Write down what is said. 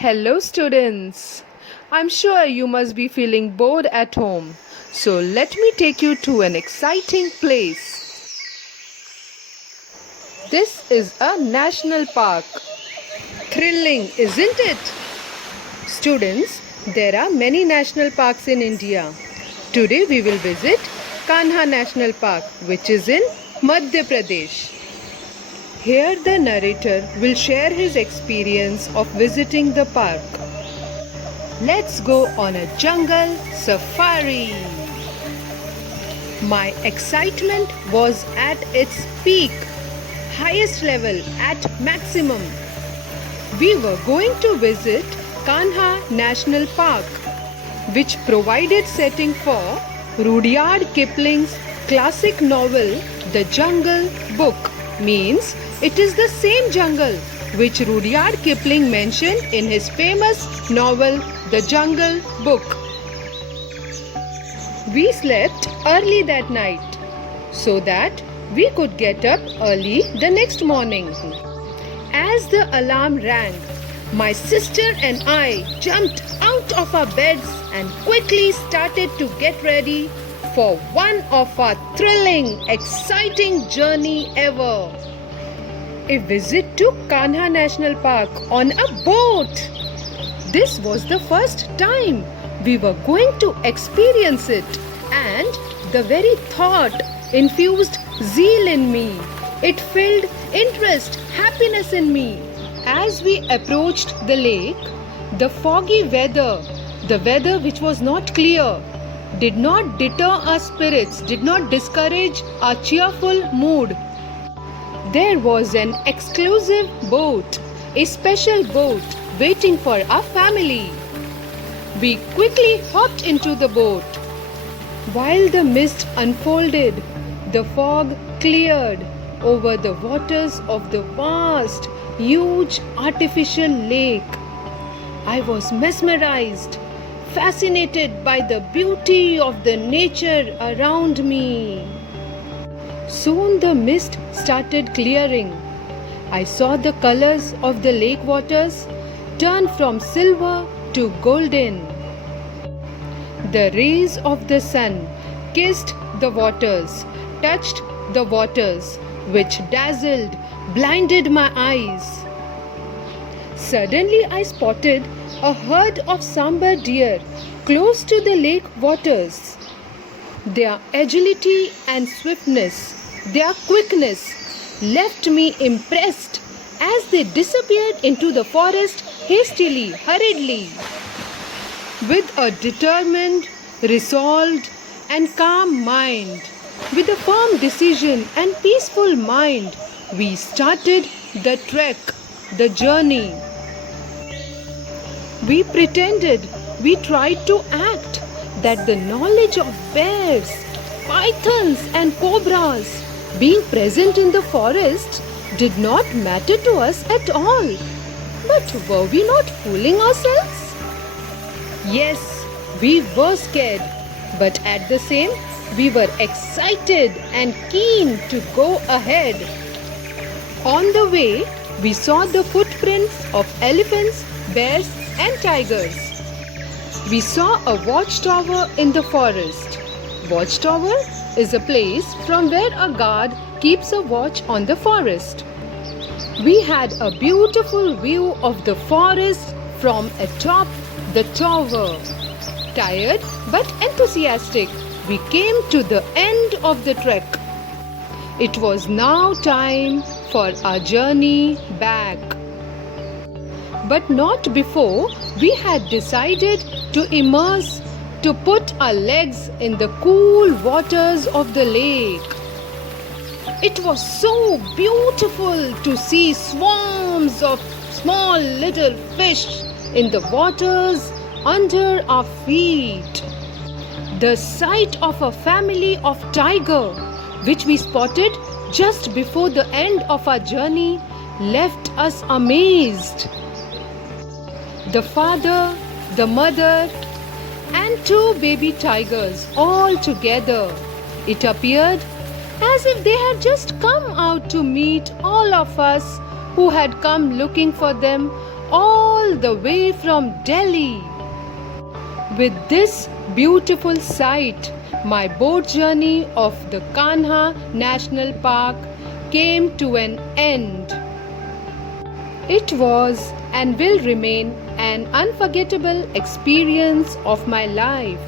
Hello, students. I'm sure you must be feeling bored at home. So, let me take you to an exciting place. This is a national park. Thrilling, isn't it? Students, there are many national parks in India. Today, we will visit Kanha National Park, which is in Madhya Pradesh. Here, the narrator will share his experience of visiting the park. Let's go on a jungle safari. My excitement was at its peak, highest level at maximum. We were going to visit Kanha National Park, which provided setting for Rudyard Kipling's classic novel The Jungle Book. Means it is the same jungle which Rudyard Kipling mentioned in his famous novel The Jungle Book. We slept early that night so that we could get up early the next morning. As the alarm rang, my sister and I jumped out of our beds and quickly started to get ready for one of our thrilling, exciting journey ever. A visit to Kanha National Park on a boat. This was the first time we were going to experience it, and the very thought infused zeal in me. It filled interest, happiness in me. As we approached the lake, the foggy weather, the weather which was not clear, did not deter our spirits, did not discourage our cheerful mood. There was an exclusive boat, a special boat waiting for our family. We quickly hopped into the boat. While the mist unfolded, the fog cleared over the waters of the vast, huge artificial lake. I was mesmerized, fascinated by the beauty of the nature around me. Soon the mist started clearing. I saw the colors of the lake waters turn from silver to golden. The rays of the sun kissed the waters, touched the waters, which dazzled, blinded my eyes. Suddenly I spotted a herd of sambar deer close to the lake waters. Their agility and swiftness, their quickness left me impressed as they disappeared into the forest hastily, hurriedly. With a determined, resolved, and calm mind, with a firm decision and peaceful mind, we started the trek, the journey. We pretended, we tried to act that the knowledge of bears, pythons, and cobras being present in the forest did not matter to us at all. But were we not fooling ourselves? Yes, we were scared, but at the same, we were excited and keen to go ahead. On the way, we saw the footprints of elephants, bears, and tigers. We saw a watchtower in the forest. Watchtower is a place from where a guard keeps a watch on the forest. We had a beautiful view of the forest from atop the tower. Tired but enthusiastic, we came to the end of the trek. It was now time for our journey back. But not before we had decided to immerse, to put our legs in the cool waters of the lake. It was so beautiful to see swarms of small little fish in the waters under our feet. The sight of a family of tiger, which we spotted just before the end of our journey, left us amazed. The father, the mother, and two baby tigers all together. It appeared as if they had just come out to meet all of us who had come looking for them all the way from Delhi. With this beautiful sight, my boat journey of the Kanha National Park came to an end. It was and will remain an unforgettable experience of my life.